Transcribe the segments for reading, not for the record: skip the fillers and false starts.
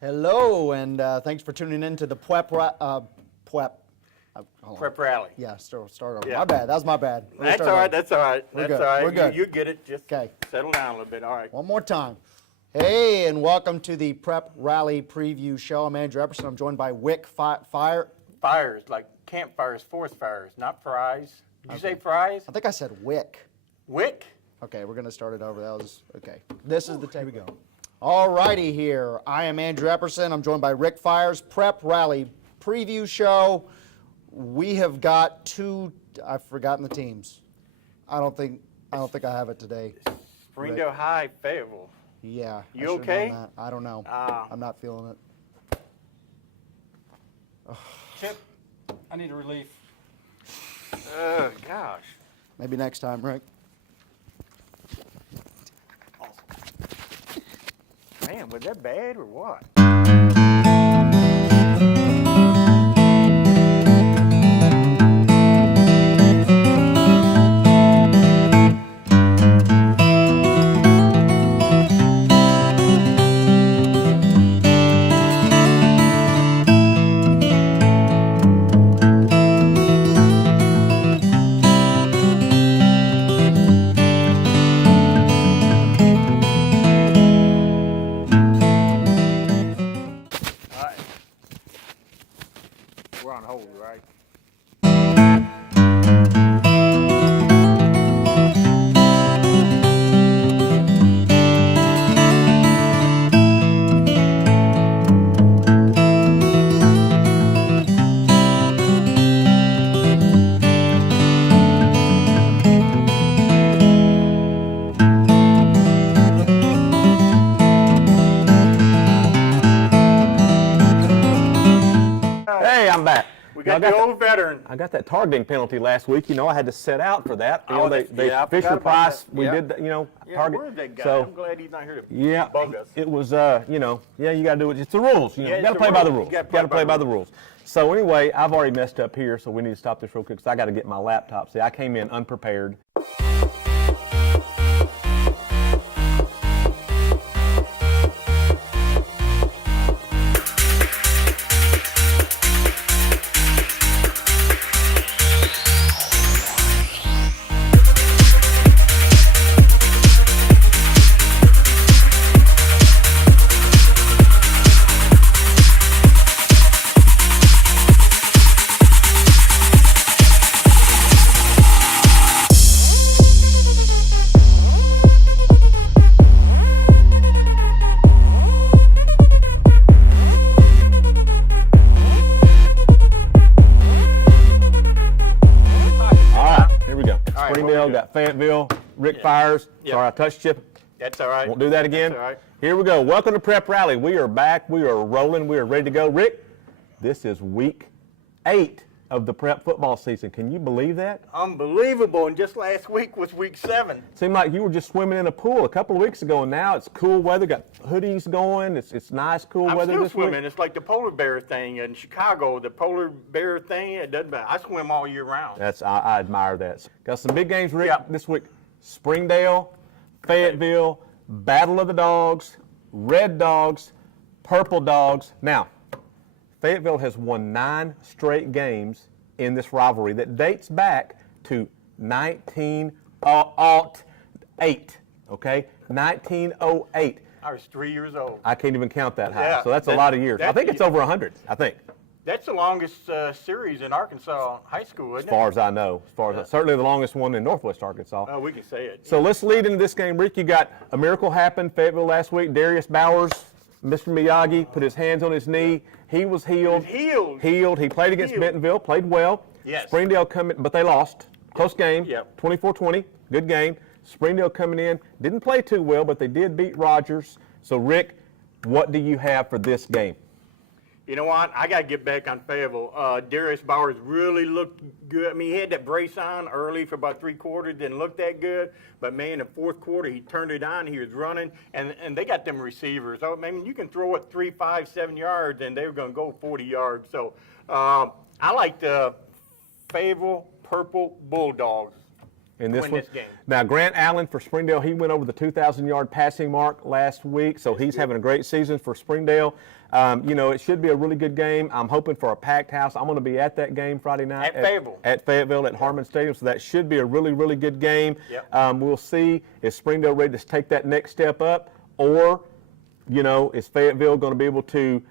Hello, and thanks for tuning in to the Prep Rally. Yeah, start over. Yeah. My bad. That was my bad. That's all right. That's all right. We're That's good. all right. We're good. You get it. Just Okay. settle down a little bit. All right. One more time. Hey, and welcome to the Prep Rally Preview Show. I'm Andrew Epperson. I'm joined by Wick Fire. Fires, like campfires, forest fires, not fries. Did you say fries? I think I said Wick. Wick? Okay, we're going to start it over. That was, okay. This is the tape. Here we go. All righty here. I am Andrew Epperson. I'm joined by Rick Fires, Prep Rally Preview Show. We have got two, I've forgotten the teams. I don't think I have it today. Springdale Rick. High, Fayetteville. Yeah. You okay? That. I don't know. I'm not feeling it. Chip, I need a relief. Oh, gosh. Maybe next time, Rick. Man, was that bad or what? We're on hold, right? Hey, I'm back. We got the old veteran. I got that targeting penalty last week. You know, I had to set out for that. You know, I forgot Fisher about Price. that. We Yeah. did that. You know, Yeah, target. where's that guy? So I'm glad he's not here to yeah, bug us. it was. You know, yeah, you got to do it. It's the rules. You know, Yeah, you got to it's play the by the rules. rules. You gotta play by the rules. So anyway, I've already messed up here, so we need to stop this real quick because I got to get my laptop. See, I came in unprepared. Springdale, got Fayetteville, Rick Fires. Yeah. Sorry, I touched Chip. That's all right. Won't do that again. That's all right. Here we go. Welcome to Prep Rally. We are back. We are rolling. We are ready to go. Rick, this is week 8 of the prep football season. Can you believe that? Unbelievable. And just last week was week 7. Seemed like you were just swimming in a pool a couple of weeks ago, and now it's cool weather. Got hoodies going. It's nice, cool I'm weather still this swimming. week. It's like the polar bear thing in Chicago. The polar bear thing, it doesn't matter. I swim all year round. I admire that. Got some big games, Rick, Yeah. this week. Springdale, Fayetteville, Battle of the Dogs, Red Dogs, Purple Dogs. Now, Fayetteville has won 9 straight games in this rivalry that dates back to 1908, okay? 1908. I was 3 years old. I can't even count that high, Yeah, so that's a lot of years. I think it's over 100, I think, That's the longest series in Arkansas high school, isn't as far as I know. Certainly the longest one in Northwest Arkansas. it? We can say it. So let's lead into this game. Rick, you got a miracle happen, Fayetteville last week. Darius Bowers, Mr. Miyagi, put his hands on his knee. He was healed. Healed. He played against Healed. Bentonville, played well. Yes. Springdale coming, but they lost. Close game. Yep. 24-20. Good game. Springdale coming in, didn't play too well, but they did beat Rogers. So Rick, what do you have for this game? You know what? I got to get back on Fayetteville. Darius Bowers really looked good. I mean, he had that brace on early for about 3 quarters, didn't look that good. But, man, in the 4th quarter, he turned it on. He was running, and they got them receivers. I mean, you can throw it 3, 5, 7 yards, and they were going to go 40 yards. So I like the Fayetteville Purple Bulldogs. in this win one. this game. Now, Grant Allen for Springdale, he went over the 2,000-yard passing mark last week, so he's having a great season for Springdale. You know, it should be a really good game. I'm hoping for a packed house. I'm going to be at that game Friday night at Fayetteville at Harmon Stadium, so that should be a really, really good game. Yep. We'll see if Springdale ready to take that next step up, or, you know, is Fayetteville going to be able to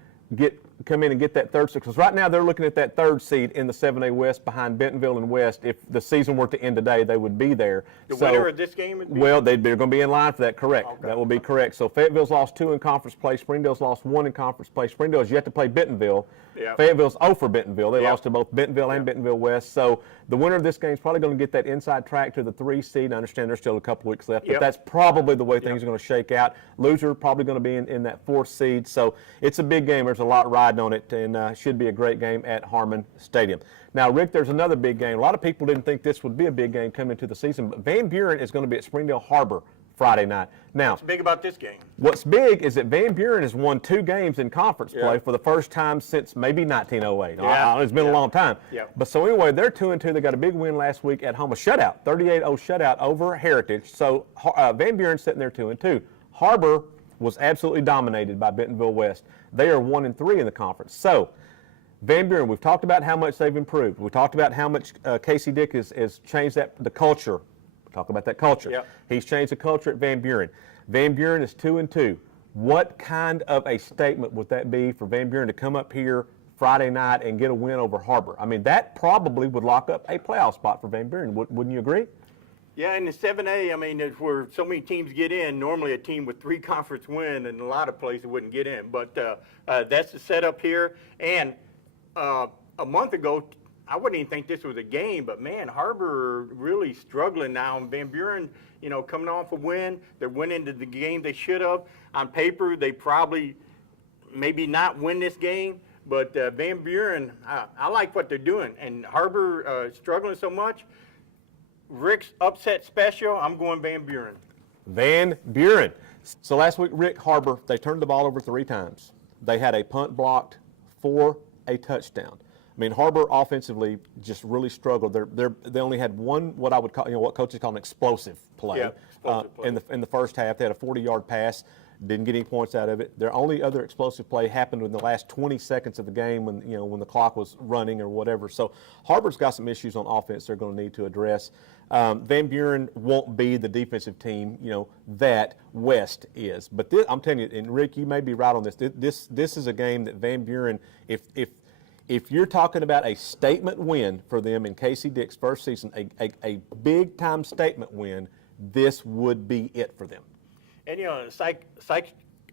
come in and get that third seed? Because right now they're looking at that third seed in the 7A West behind Bentonville and West. If the season were to end today, they would be there. The winner of this game would be? Well, they're going to be in line for that, correct. Okay. That will be correct. So Fayetteville's lost 2 in conference play. Springdale's lost 1 in conference play. Springdale has yet to play Bentonville. Yep. Fayetteville's 0 for Bentonville. They Yep. lost to both Bentonville and Bentonville West. So the winner of this game is probably going to get that inside track to the 3 seed. I understand there's still a couple weeks left, but Yep. that's probably the way things are going to shake out. Loser probably going to be in that 4th seed. So it's a big game. There's a lot riding on it, and should be a great game at Harmon Stadium. Now, Rick, there's another big game. A lot of people didn't think this would be a big game coming into the season, but Van Buren is going to be at Springdale Harbor Friday night. Now, What's big about this game? what's big is that Van Buren has won 2 games in conference play Yeah. for the first time since maybe 1908. Yeah. It's been a long time. Yeah. But so anyway, they're 2-2. They got a big win last week at home, a shutout, 38-0 shutout over Heritage. So Van Buren sitting there 2-2. Harbor was absolutely dominated by Bentonville West. They are 1-3 in the conference. So Van Buren, we've talked about how much they've improved. We talked about how much Casey Dick has changed the culture. We'll talk about that culture. Yep. He's changed the culture at Van Buren. Van Buren is 2-2. What kind of a statement would that be for Van Buren to come up here Friday night and get a win over Harbor? I mean, that probably would lock up a playoff spot for Van Buren. Wouldn't you agree? Yeah, in the 7A, I mean, it's where so many teams get in. Normally a team with 3 conference wins, and a lot of places wouldn't get in. But that's the setup here. And a month ago, I wouldn't even think this was a game, but man, Harbor really struggling now. And Van Buren, you know, coming off a win, they're winning the game they should have. On paper, they probably maybe not win this game, but Van Buren, I like what they're doing. And Harbor struggling so much. Rick's upset special, I'm going Van Buren. Van Buren. So last week, Rick, Harbor, they turned the ball over 3 times. They had a punt blocked for a touchdown. I mean, Harbor offensively just really struggled. They only had one, what I would call, what coaches call an explosive play, Yeah, explosive play. in the first half. They had a 40-yard pass, didn't get any points out of it. Their only other explosive play happened in the last 20 seconds of the game when the clock was running or whatever. So Harbor's got some issues on offense they're going to need to address. Van Buren won't be the defensive team, that West is. But I'm telling you, and Rick, you may be right on this. This is a game that Van Buren, if you're talking about a statement win for them in Casey Dick's first season, a big-time statement win, this would be it for them. And,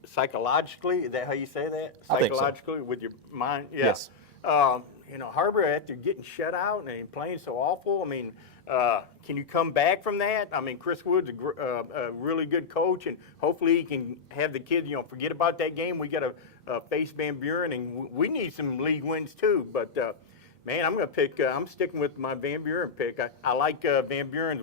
psychologically, is that how you say that? I think so. Psychologically, with your mind? Yeah. Yes. Harbor, after getting shut out and playing so awful, I mean, can you come back from that? I mean, Chris Wood's a really good coach, and hopefully he can have the kids, forget about that game. We got to face Van Buren, and we need some league wins too. But, man, I'm going to pick, I'm sticking with my Van Buren pick. I like Van Buren's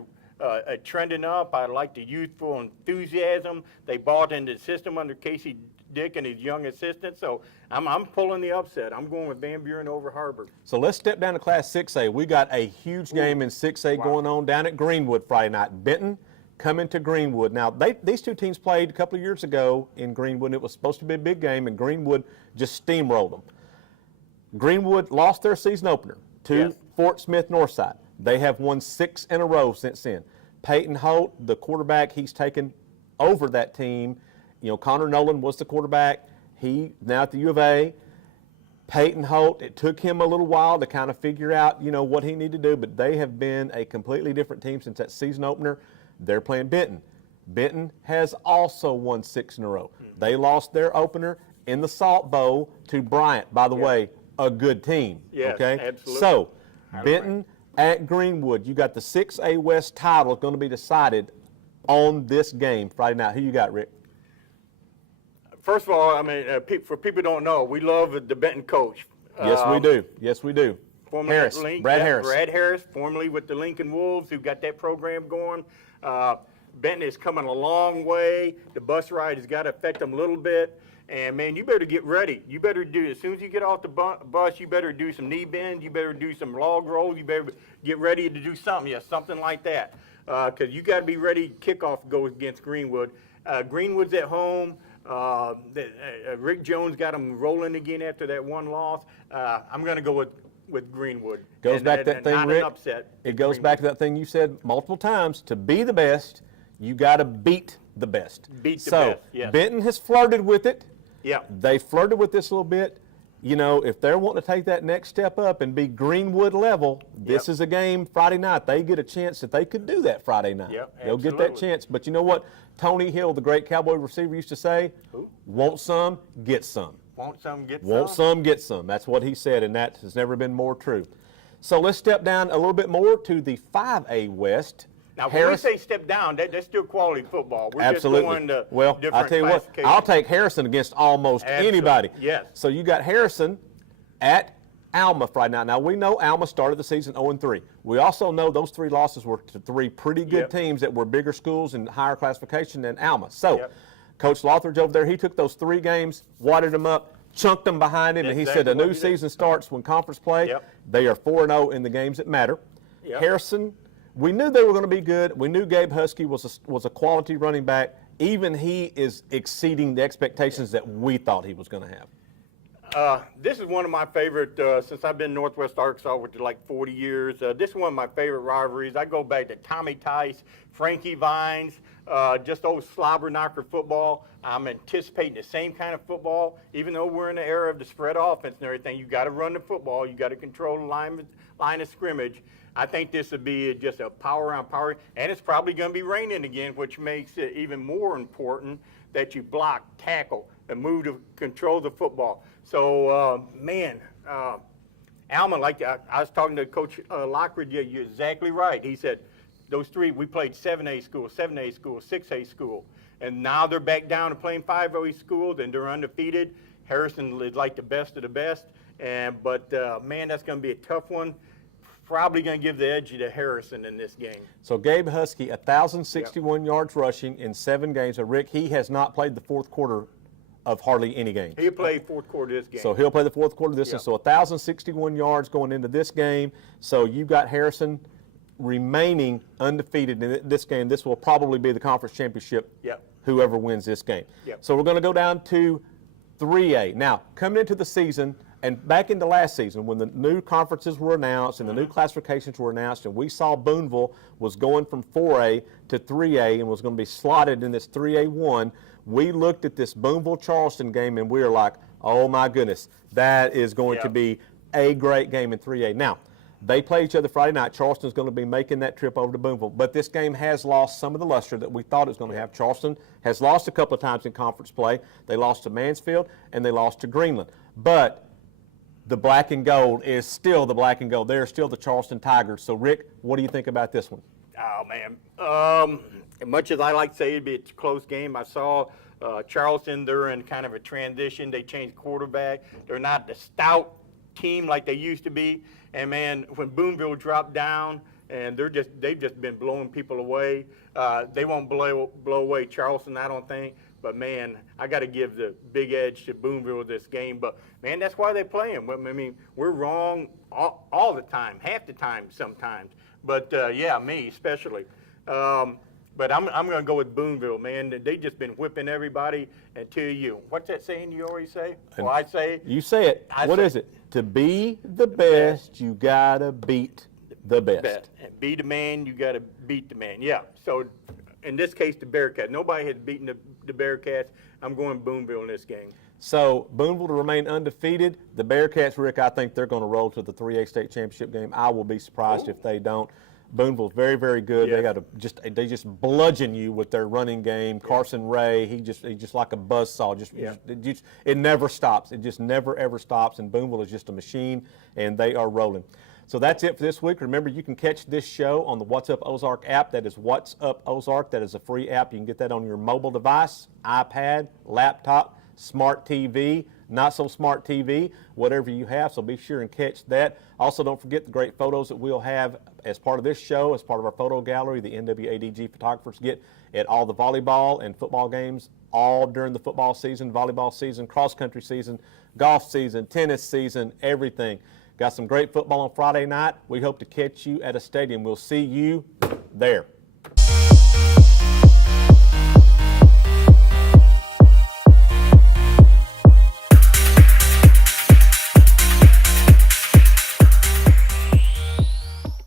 trending up. I like the youthful enthusiasm. They bought into the system under Casey Dick and his young assistant. So I'm pulling the upset. I'm going with Van Buren over Harbor. So let's step down to Class 6A. We got a huge game in 6A going on down at Greenwood Friday night. Benton coming to Greenwood. Now, these two teams played a couple of years ago in Greenwood. It was supposed to be a big game, and Greenwood just steamrolled them. Greenwood lost their season opener to Fort Smith Northside. They have won 6 in a row since then. Peyton Holt, the quarterback, he's taken over that team. Connor Nolan was the quarterback. He now at the U of A. Peyton Holt, it took him a little while to kind of figure out, what he needed to do, but they have been a completely different team since that season opener. They're playing Benton. Benton has also won 6 in a row. They lost their opener in the Salt Bowl to Bryant, by the way, a good team. Yes, okay? absolutely. So, Benton at Greenwood, you got the 6A West title going to be decided on this game Friday night. Who you got, Rick? First of all, I mean, for people who don't know, we love the Benton coach. Yes, we do. Yes, we do. Harris, Brad Harris. Brad Harris, formerly with the Lincoln Wolves, who got that program going. Benton is coming a long way. The bus ride has got to affect them a little bit. And, man, you better get ready. You better as soon as you get off the bus, you better do some knee bends. You better do some log rolls. You better get ready to do something. Something like that. because you got to be ready. Kickoff goes against Greenwood. Greenwood's at home. Rick Jones got them rolling again after that one loss. I'm going to go with Greenwood. Goes back to that thing, not Rick. An upset. It goes back to that thing you said multiple times. To be the best, you got to beat the best. Beat the so best, yes. Benton has flirted with it. Yeah. They flirted with this a little bit. You know, if they're wanting to take that next step up and be Greenwood level, this is a game Friday night. They get a chance that they could do that Friday night. Yep, they'll get that absolutely. chance. But you know what Tony Hill, the great Cowboy receiver, used to say? Want some, get some. Want some, get Want some, get some. That's what he said, and that has never been more true. So let's step down a little bit more to the 5A West. Now, when we say step down, that's still quality football. We're Absolutely. just going to well, different I'll tell you what, classifications. I'll take Harrison against almost anybody. Yes. So you got Harrison at Alma Friday night. Now, we know Alma started the season 0-3. We also know those 3 losses were to 3 pretty good teams that were bigger schools and higher classification than Alma. So Coach Lothridge over there, he took those 3 games, wadded them up, chunked them behind him, and he said the new season starts when conference play. They are 4-0 in the games that matter. Harrison, we knew they were going to be good. We knew Gabe Husky was a quality running back. Even he is exceeding the expectations that we thought he was going to have. This is one of my favorite, since I've been in Northwest Arkansas for like 40 years, this is one of my favorite rivalries. I go back to Tommy Tice, Frankie Vines, just old slobber knocker football. I'm anticipating the same kind of football, even though we're in the era of the spread offense and everything. You got to run the football. You got to control the line of scrimmage. I think this would be just a power around power, and it's probably going to be raining again, which makes it even more important that you block, tackle, and move to control the football. So, Alma, like I was talking to Coach Lockridge, you're exactly right. He said those 3, we played 7A school, 7A school, 6A school, and now they're back down to playing 5A schools, and they're undefeated. Harrison is like the best of the best, but that's going to be a tough one. Probably going to give the edge to Harrison in this game. So Gabe Husky, 1,061 yards rushing in 7 games. So Rick, he has not played the fourth quarter of hardly any games. He'll play fourth quarter this game. So he'll play the fourth quarter of this. So 1,061 yards going into this game. So you've got Harrison remaining undefeated in this game. This will probably be the conference championship, whoever wins this game. So we're going to go down to 3A. Now, coming into the season, and back into last season, when the new conferences were announced and the new classifications were announced, and we saw Booneville was going from 4A to 3A and was going to be slotted in this 3A1, we looked at this Booneville-Charleston game and we were like, oh my goodness, that is going to be a great game in 3A. Now, they play each other Friday night. Charleston's going to be making that trip over to Booneville. But this game has lost some of the luster that we thought it was going to have. Charleston has lost a couple of times in conference play. They lost to Mansfield and they lost to Greenland. But the black and gold is still the black and gold. They're still the Charleston Tigers. So, Rick, what do you think about this one? Oh, man. As much as I like to say it'd be a close game, I saw Charleston, they're in kind of a transition. They changed quarterback. They're not the stout team like they used to be. And, man, when Booneville dropped down, and they've just been blowing people away. They won't blow away Charleston, I don't think. But, man, I got to give the big edge to Booneville this game. But, man, that's why they play them. I mean, we're wrong all the time, half the time sometimes. But, me especially. But I'm going to go with Booneville, man. They just been whipping everybody until you. What's that saying you always say? Well, I say. You say it. What is it? To be the best, you got to beat the best. And be the man, you got to beat the man. Yeah. So, in this case, the Bearcats. Nobody has beaten the Bearcats. I'm going Booneville in this game. So, Booneville to remain undefeated. The Bearcats, Rick, I think they're going to roll to the 3A state championship game. I will be surprised if they don't. Booneville's very, very good. Yes. They just bludgeon you with their running game. Carson Ray, he just like a buzzsaw. It never stops. It just never ever stops. And Booneville is just a machine, and they are rolling. So that's it for this week. Remember, you can catch this show on the What's Up Ozark app. That is What's Up Ozark. That is a free app. You can get that on your mobile device, iPad, laptop, smart TV, not so smart TV, whatever you have. So be sure and catch that. Also, don't forget the great photos that we'll have as part of this show, as part of our photo gallery, the NWADG photographers get at all the volleyball and football games all during the football season, volleyball season, cross-country season, golf season, tennis season, everything. Got some great football on Friday night. We hope to catch you at a stadium. We'll see you there.